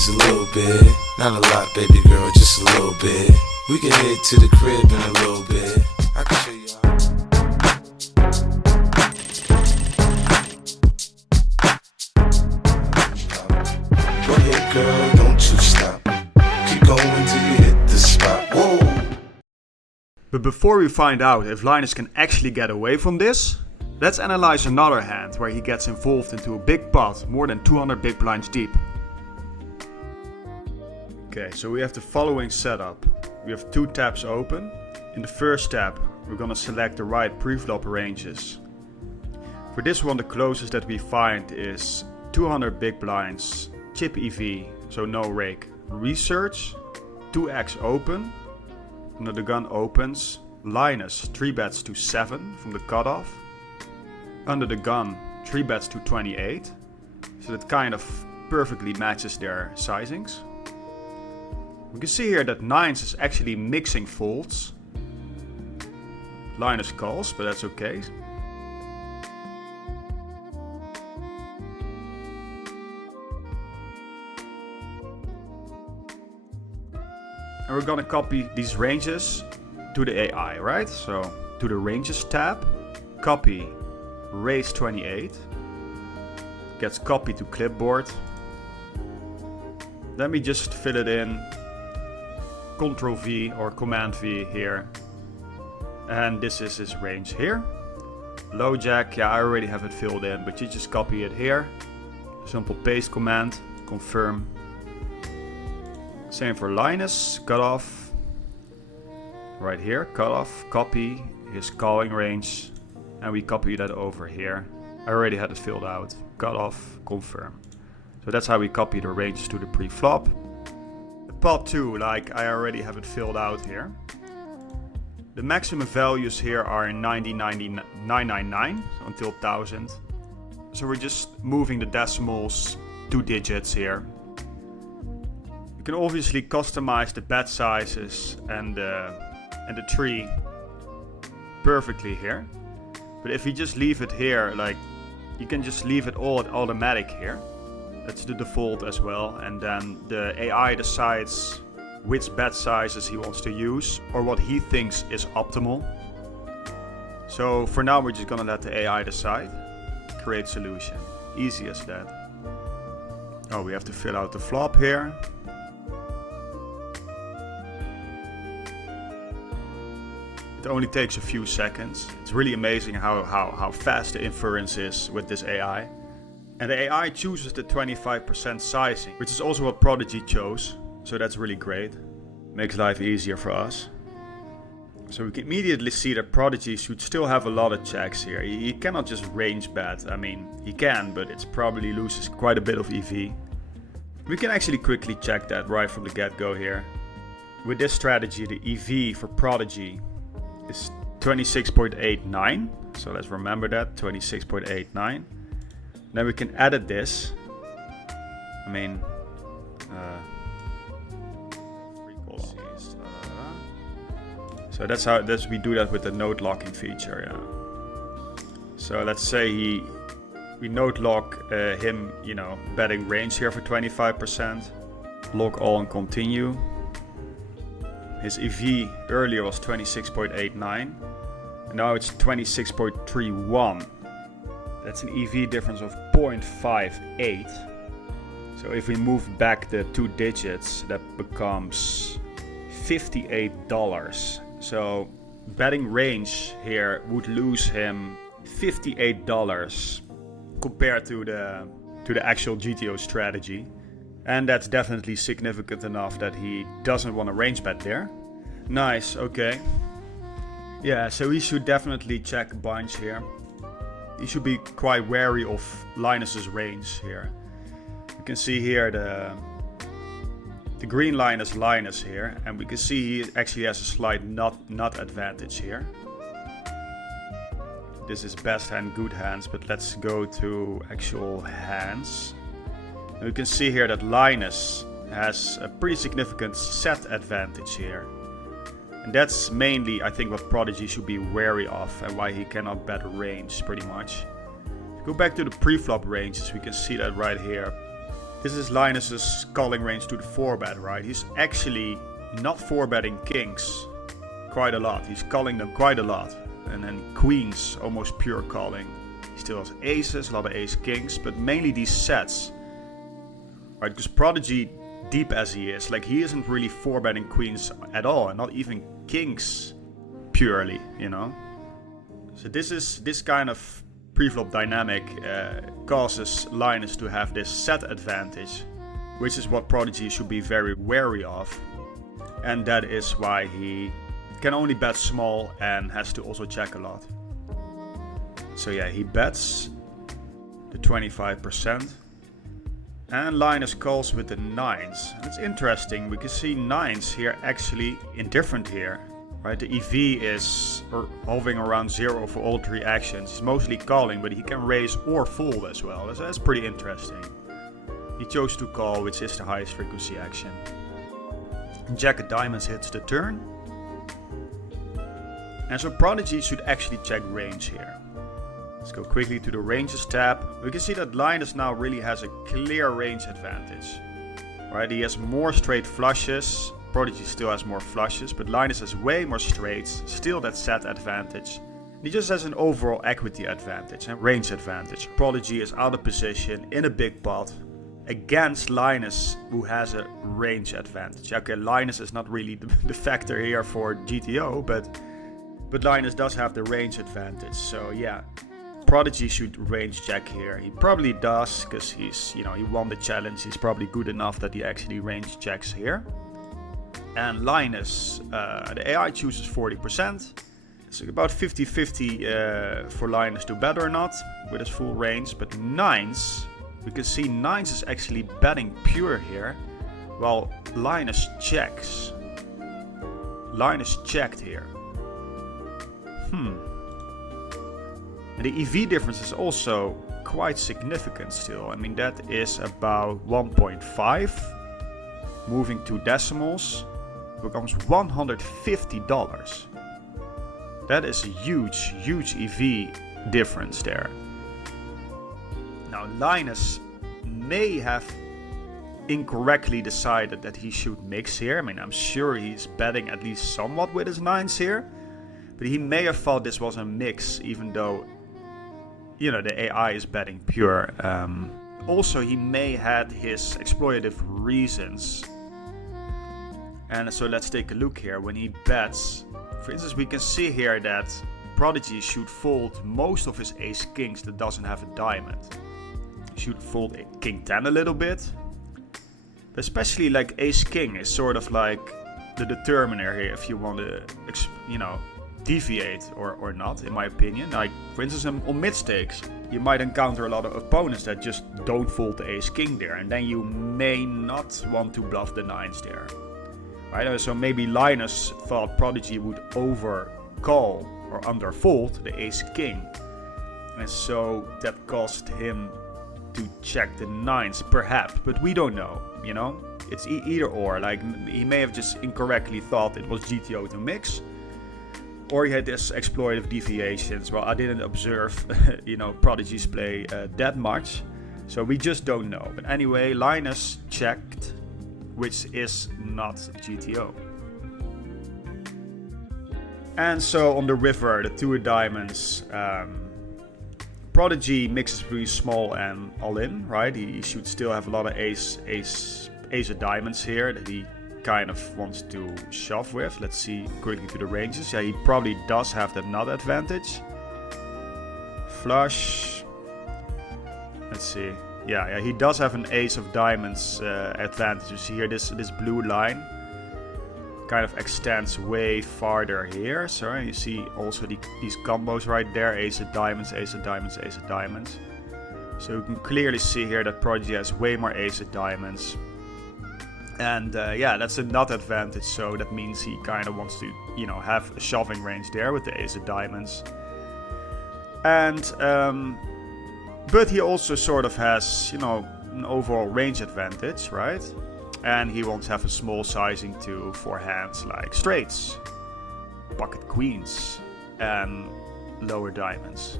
just a little bit. Not a lot, baby girl, just a little bit. We can head to the crib in a little bit. I can show you how. Go ahead, girl, don't you stop. Keep going till you hit the spot. Whoa. But before we find out if Linus can actually get away from this, let's analyze another hand where he gets involved into a big pot, more than 200 big blinds deep. Okay, so we have the following setup. We have two tabs open. In the first tab, we're gonna select the right preflop ranges. For this one, the closest that we find is 200 big blinds, chip EV, so no rake. Research, 2x open. Under the gun opens, Linus 3 bets to 7 from the cutoff. Under the gun, 3 bets to 28. So that kind of perfectly matches their sizings. We can see here that nines is actually mixing folds. Linus calls, but that's okay. And we're gonna copy these ranges to the AI, right? So to the ranges tab, copy raise 28, gets copied to clipboard. Then we just fill it in, Ctrl V or Command V here. And this is his range here. Low jack, yeah, I already have it filled in, but you just copy it here. Simple paste command, confirm. Same for Linus, cutoff. Right here, cutoff, copy his calling range. And we copy that over here. I already had it filled out. Cutoff, confirm. So that's how we copy the ranges to the pre-flop. The pot 2, like I already have it filled out here. The maximum values here are 90, 90, 999 until 1000. So we're just moving the decimals 2 digits here. You can obviously customize the bet sizes and the tree perfectly here. But if you just leave it here, like you can just leave it all at automatic here. That's the default as well. And then the AI decides which bet sizes he wants to use or what he thinks is optimal. So for now, we're just gonna let the AI decide. Create solution. Easy as that. Oh, we have to fill out the flop here. It only takes a few seconds. It's really amazing how fast the inference is with this AI. And the AI chooses the 25% sizing, which is also what Prodigy chose. So that's really great. Makes life easier for us. So we can immediately see that Prodigy should still have a lot of checks here. He cannot just range bet. I mean, he can, but it probably loses quite a bit of EV. We can actually quickly check that right from the get-go here. With this strategy, the EV for Prodigy is 26.89. So let's remember that, 26.89. Then we can edit this. I mean, so that's how we do that with the node locking feature. Yeah. So let's say we node lock him, you know, betting range here for 25%. Lock all and continue. His EV earlier was 26.89, and now it's 26.31. That's an EV difference of 0.58. So if we move back the 2 digits, that becomes $58. So betting range here would lose him $58 compared to the actual GTO strategy. And that's definitely significant enough that he doesn't want to range bet there. Nice, okay. Yeah, so he should definitely check a bunch here. He should be quite wary of Linus's range here. You can see here the green line is Linus here, and we can see he actually has a slight nut advantage here. This is best hand, good hands, but let's go to actual hands. And we can see here that Linus has a pretty significant set advantage here. And that's mainly, I think, what Prodigy should be wary of and why he cannot bet range pretty much. If we go back to the pre-flop ranges, we can see that right here. This is Linus's calling range to the 4-bet, right? He's actually not 4-betting kings quite a lot. He's calling them quite a lot. And then queens, almost pure calling. He still has aces, a lot of ace kings, but mainly these sets. Right, because Prodigy, deep as he is, like he isn't really 4-betting queens at all, and not even kings purely, you know? So this kind of preflop dynamic causes Linus to have this set advantage, which is what Prodigy should be very wary of. And that is why he can only bet small and has to also check a lot. So yeah, he bets the 25%. And Linus calls with the 9s. It's interesting, we can see 9s here actually indifferent here. Right, the EV is hovering around 0 for all 3 actions. He's mostly calling, but he can raise or fold as well. So that's pretty interesting. He chose to call, which is the highest frequency action. Jack of diamonds hits the turn. And so Prodigy should actually check range here. Let's go quickly to the ranges tab. We can see that Linus now really has a clear range advantage. Right, he has more straight flushes. Prodigy still has more flushes, but Linus has way more straights, still that set advantage. He just has an overall equity advantage and range advantage. Prodigy is out of position in a big pot against Linus, who has a range advantage. Okay, Linus is not really the factor here for GTO, but Linus does have the range advantage. So yeah, Prodigy should range check here. He probably does, because he's, you know, he won the challenge. He's probably good enough that he actually range checks here. And Linus, the AI chooses 40%. It's about 50-50 for Linus to bet or not with his full range. But 9s, we can see 9s is actually betting pure here, while Linus checks. Linus checked here. And the EV difference is also quite significant still. I mean, that is about 1.5. Moving to decimals becomes $150. That is a huge EV difference there. Now Linus may have incorrectly decided that he should mix here. I mean, I'm sure he's betting at least somewhat with his 9s here, but he may have thought this was a mix, even though, you know, the AI is betting pure. Also, he may had his exploitative reasons. And so let's take a look here. When he bets, for instance, we can see here that Prodigy should fold most of his ace kings that doesn't have a diamond. He should fold a king 10 a little bit. But especially like ace king is sort of like the determiner here if you want to, you know, deviate or not, in my opinion. Like, for instance, on mid stakes, you might encounter a lot of opponents that just don't fold the ace king there, and then you may not want to bluff the 9s there. Right, so maybe Linus thought Prodigy would overcall or underfold the ace king, and so that caused him to check the 9s, perhaps, but we don't know, you know? It's either or. Like, he may have just incorrectly thought it was GTO to mix, or he had this exploitative deviations. Well, I didn't observe, you know, Prodigy's play that much, so we just don't know. But anyway, Linus checked, which is not GTO. And so on the river, the 2 of diamonds, Prodigy mixes between small and all in, right? He should still have a lot of ace of diamonds here that he kind of wants to shove with. Let's see quickly to the ranges. Yeah, he probably does have that nut advantage. Flush. Let's see. Yeah, he does have an ace of diamonds advantage. You see here this blue line kind of extends way farther here. So you see also these combos right there, ace of diamonds, ace of diamonds, ace of diamonds. So you can clearly see here that Prodigy has way more ace of diamonds. And yeah, that's a nut advantage, so that means he kind of wants to, you know, have a shoving range there with the ace of diamonds. And but he also sort of has, you know, an overall range advantage, right? And he wants to have a small sizing too for hands like straights, pocket queens, and lower diamonds.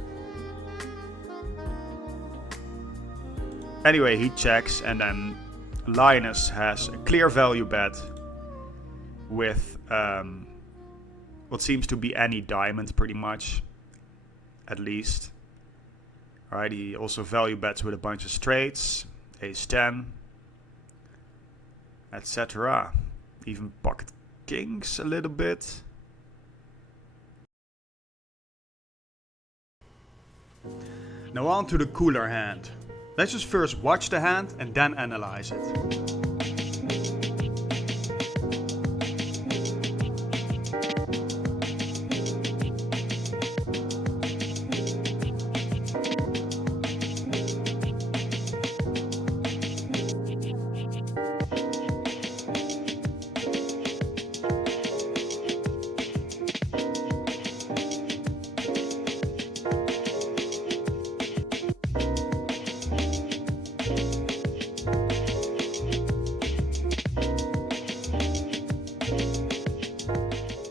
Anyway, he checks, and then Linus has a clear value bet with what seems to be any diamond, pretty much, at least. Alright, he also value bets with a bunch of straights, ace 10, etc. Even pocket kings a little bit. Now on to the cooler hand. Let's just first watch the hand and then analyze it.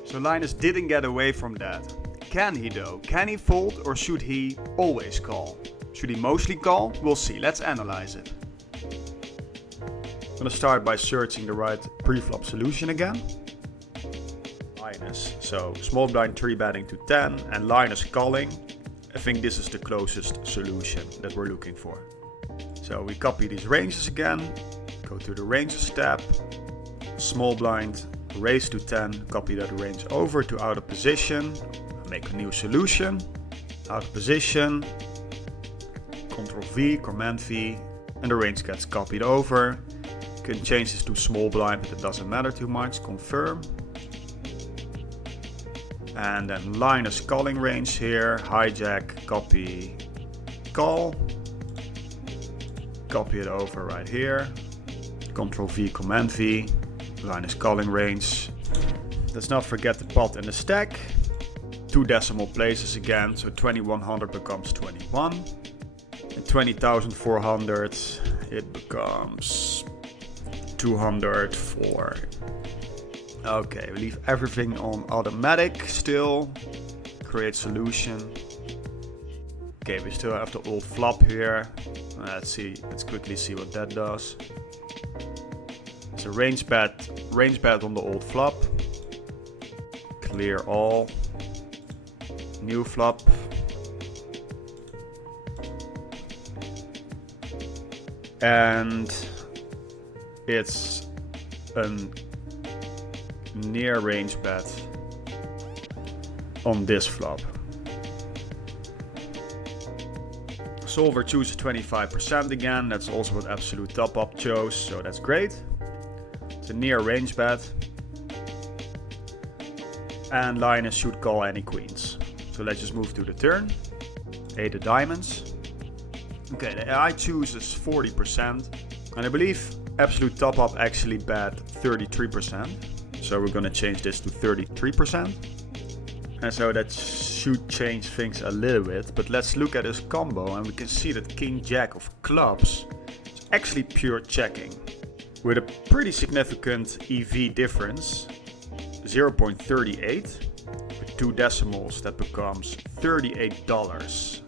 So Linus didn't get away from that. Can he though? Can he fold, or should he always call? Should he mostly call? We'll see. Let's analyze it. I'm gonna start by searching the right pre-flop solution again. Linus, so small blind 3-betting to 10 and Linus calling. I think this is the closest solution that we're looking for. So we copy these ranges again, go to the ranges tab, small blind, raise to 10, copy that range over to out of position, make a new solution, out of position, Ctrl V, Command V, and the range gets copied over. You can change this to small blind, but it doesn't matter too much, confirm. And then Linus calling range here, hijack, copy, call, copy it over right here, Ctrl V, Command V, Linus calling range. Let's not forget the pot and the stack. 2 decimal places again, so 2100 becomes 21. And 20,400 it becomes 204. Okay, we leave everything on automatic still. Create solution. Okay, we still have the old flop here. Let's quickly see what that does. It's a range bet on the old flop. Clear all. New flop. And it's a near range bet on this flop. Solver chooses 25% again. That's also what absolute top up chose, so that's great. It's a near range bet. And Linus should call any queens. So let's just move to the turn. 8 of diamonds. Okay, the AI chooses 40%. And I believe absolute top up actually bet 33%. So we're gonna change this to 33%. And so that should change things a little bit. But let's look at his combo and we can see that King Jack of clubs is actually pure checking. With a pretty significant EV difference. 0.38. With 2 decimals that becomes $38.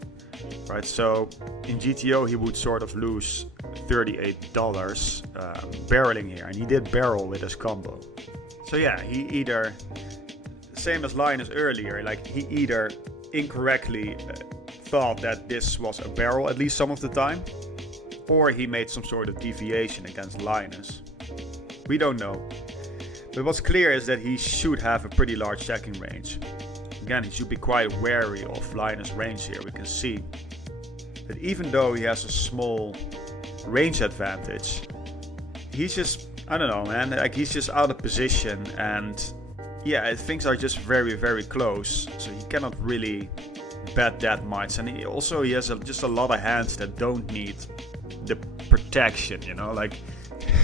Right, so in GTO he would sort of lose $38 barreling here. And he did barrel with his combo. So yeah, he either, same as Linus earlier, like he either incorrectly thought that this was a barrel at least some of the time, or he made some sort of deviation against Linus. We don't know. But what's clear is that he should have a pretty large checking range. Again, he should be quite wary of Linus' range here. We can see that even though he has a small range advantage, he's just, I don't know, man, like he's just out of position, and yeah, things are just very, very close, so he cannot really bet that much. And he has just a lot of hands that don't need the protection, you know, like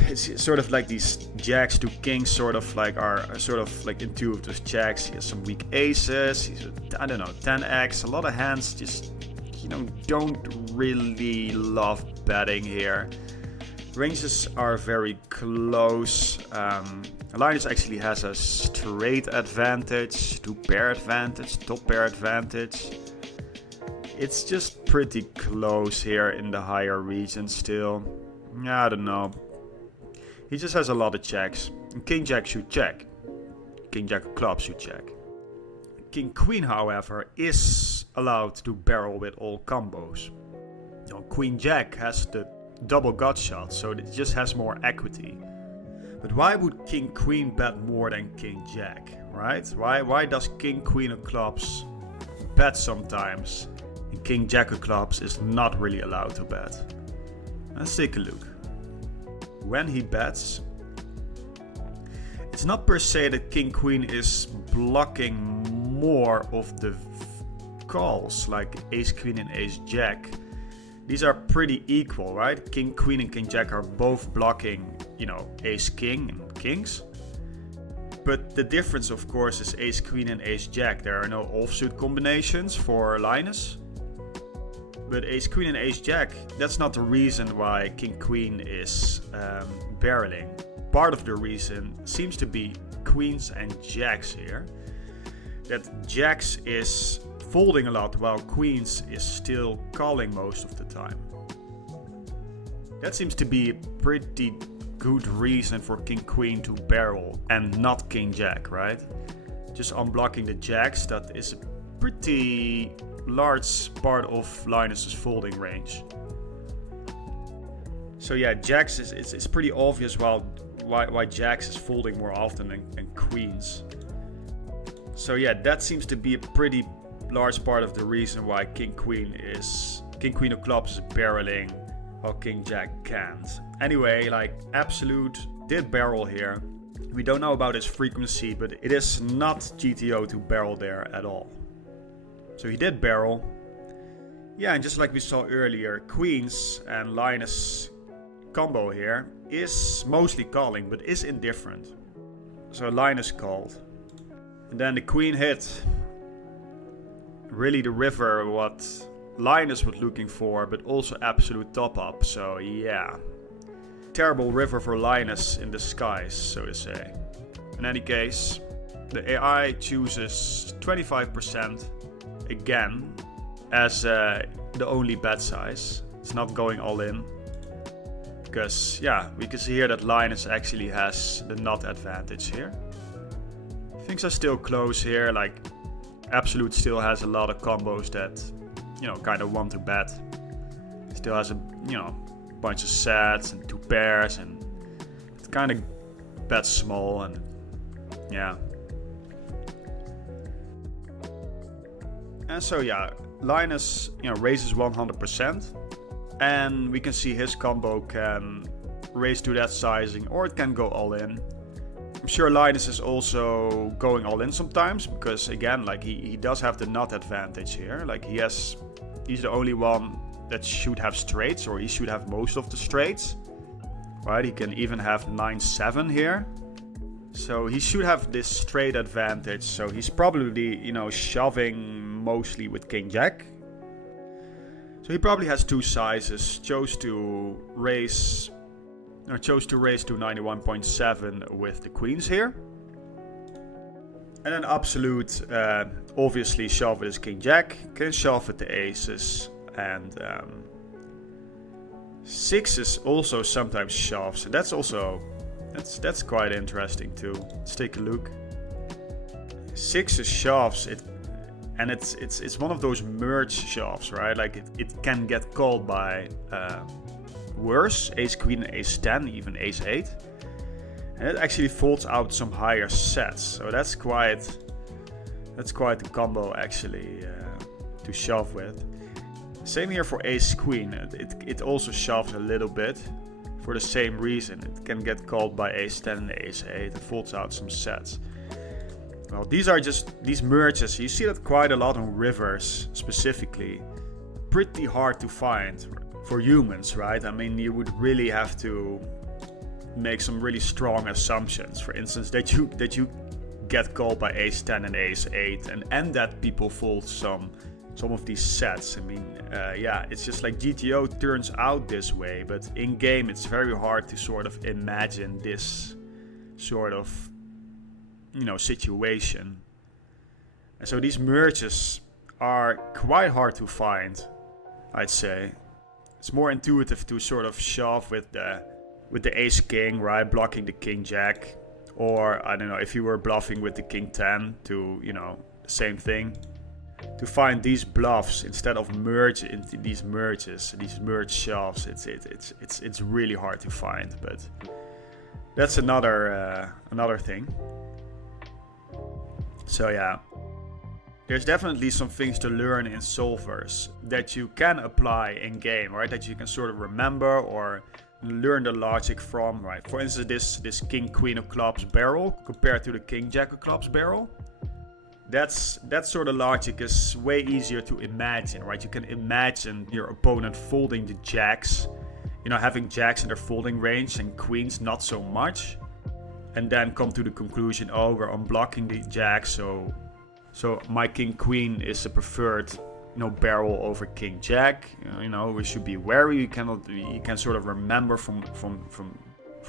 it's sort of like these jacks to kings sort of like are sort of like intuitive checks. He has some weak aces, he's, I don't know, 10x, a lot of hands just, you know, don't really love betting here. Ranges are very close. Linus actually has a straight advantage, 2 pair advantage, top pair advantage. it's just pretty close here in the higher region still. I don't know. He just has a lot of checks. King Jack should check. King Jack of clubs should check. King Queen, however, is allowed to barrel with all combos. Now, Queen Jack has the double gut shot, so it just has more equity. But why would King Queen bet more than King Jack, right? Why does King Queen of clubs bet sometimes and King Jack of clubs is not really allowed to bet? Let's take a look. When he bets, it's not per se that King Queen is blocking more of the calls like Ace Queen and Ace Jack. These are pretty equal, right? King Queen and King Jack are both blocking, Ace King and Kings. But the difference, of course, is Ace Queen and Ace Jack. There are no offsuit combinations for Linus. But Ace Queen and Ace Jack, that's not the reason why King Queen is barreling. Part of the reason seems to be Queens and Jacks here. That Jacks is folding a lot while Queens is still calling most of the time. That seems to be a pretty good reason for King Queen to barrel and not King Jack, right? Just unblocking the Jacks, that is a pretty large part of Linus's folding range. So yeah, Jacks it's pretty obvious why Jacks is folding more often than Queens. So yeah, that seems to be a pretty large part of the reason why King Queen of clubs is barreling while King Jack can't. Anyway, Absolute did barrel here. We don't know about his frequency, but it is not GTO to barrel there at all. So he did barrel. Yeah, and just like we saw earlier, Queens and Linus combo here is mostly calling, but is indifferent. So Linus called. And then the Queen hit. Really the river what Linus was looking for, but also absolute top up. So yeah, terrible river for Linus in disguise, so to say. In any case, the AI chooses 25% again as the only bet size. It's not going all in. Because yeah, we can see here that Linus actually has the nut advantage here. Things are still close here, Absolute still has a lot of combos that, kind of want to bet. Still has a, bunch of sets and two pairs, and it kind of bets small, and yeah. And so yeah, Linus, raises 100%, and we can see his combo can raise to that sizing, or it can go all in. I'm sure Linus is also going all in sometimes, because again, he does have the nut advantage here. He's the only one that should have straights, or he should have most of the straights. Right? He can even have 9-7 here. So he should have this straight advantage. So he's probably, shoving mostly with King Jack. So he probably has two sizes. Chose to raise to 91.7 with the Queens here. And then Absolute obviously shove with his King Jack, can shove with the Aces, and Sixes also sometimes shove. So that's quite interesting too. Let's take a look. Sixes shoves it, and it's one of those merge shoves, right? It can get called by worse, Ace Queen, Ace 10, even Ace 8. And it actually folds out some higher sets, so that's quite a combo actually to shove with. Same here for Ace Queen. It also shoves a little bit for the same reason. It can get called by Ace 10 and Ace 8 and folds out some sets. Well, these are just these merges. You see that quite a lot on rivers specifically. Pretty hard to find for humans, right? I mean, you would really have to make some really strong assumptions. For instance, that you get called by Ace 10 and Ace 8, and that people fold some of these sets. I mean, yeah, it's just like GTO turns out this way, but in game it's very hard to sort of imagine this sort of situation. And so these merges are quite hard to find, I'd say. It's more intuitive to sort of shove with the ace king, right, blocking the king jack, or I don't know, if you were bluffing with the king 10 to, you know, same thing. To find these bluffs instead of merge into these merges, these merge shoves, it's really hard to find. But that's another thing. So yeah, there's definitely some things to learn in solvers that you can apply in game, right? That you can sort of remember or learn the logic from, right? For instance, this king queen of clubs barrel compared to the king jack of clubs barrel. That sort of logic is way easier to imagine, right? You can imagine your opponent folding the jacks, you know, having jacks in their folding range and queens not so much, and then come to the conclusion, oh, we're unblocking the jacks, so my king queen is a preferred, you know, barrel over king jack. You know, we should be wary. You can sort of remember from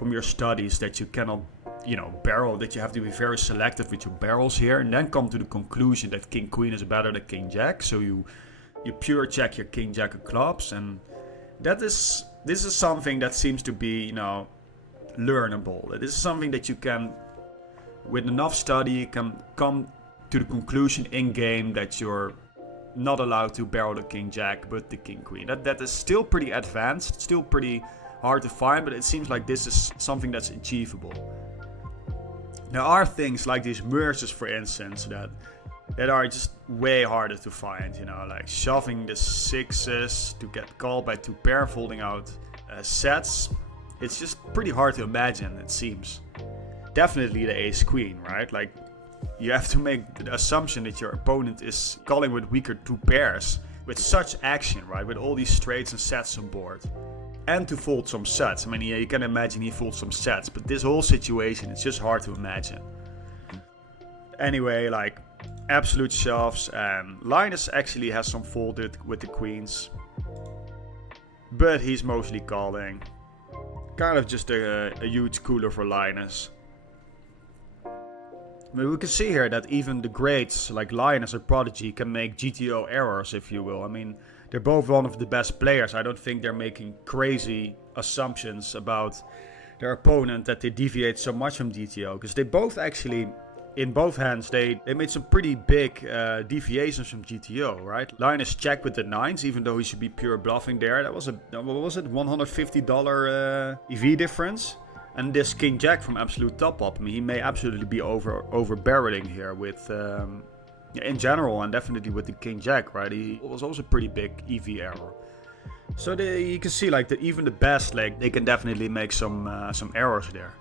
your studies that you cannot, you know, barrel, that you have to be very selective with your barrels here, and then come to the conclusion that king queen is better than king jack. So you pure check your king jack of clubs, and this is something that seems to be, you know, learnable. This is something that you can, with enough study, you can come to the conclusion in game that you're not allowed to barrel the king jack but the king queen. That is still pretty advanced, still pretty hard to find, but it seems like this is something that's achievable. There are things like these merges, for instance, that are just way harder to find, you know, like shoving the sixes to get called by two pair, folding out sets. It's just pretty hard to imagine, it seems. Definitely the ace queen, right? Like, you have to make the assumption that your opponent is calling with weaker two pairs with such action, right? With all these straights and sets on board. And to fold some sets. I mean, yeah, you can imagine he folds some sets, but this whole situation, it's just hard to imagine. Anyway, like, absolute shoves, and Linus actually has some folded with the queens. But he's mostly calling. Kind of just a huge cooler for Linus. But we can see here that even the greats like Linus or Prodigy can make GTO errors, if you will. I mean, they're both one of the best players. I don't think they're making crazy assumptions about their opponent that they deviate so much from GTO. Because they both actually, in both hands, they made some pretty big deviations from GTO, right? Linus checked with the nines, even though he should be pure bluffing there. That was what was it, $150 EV difference. And this king jack from absolute top up, I mean, he may absolutely be over barreling here with, in general, and definitely with the king jack, right? He was also a pretty big EV error. So you can see, like, even the best, like, they can definitely make some errors there.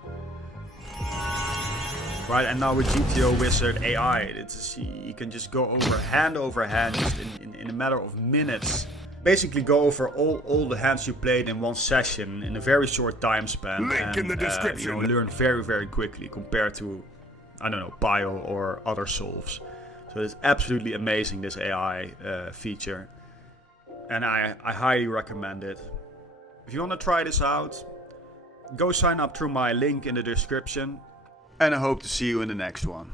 Right, and now with GTOWizard AI, you can just go over hand just in a matter of minutes. Basically go over all the hands you played in one session in a very short time span. Link in the description. You know, learn very, very quickly compared to, I don't know, Pio or other solves. So it's absolutely amazing, this AI feature. And I highly recommend it. If you want to try this out, go sign up through my link in the description. And I hope to see you in the next one.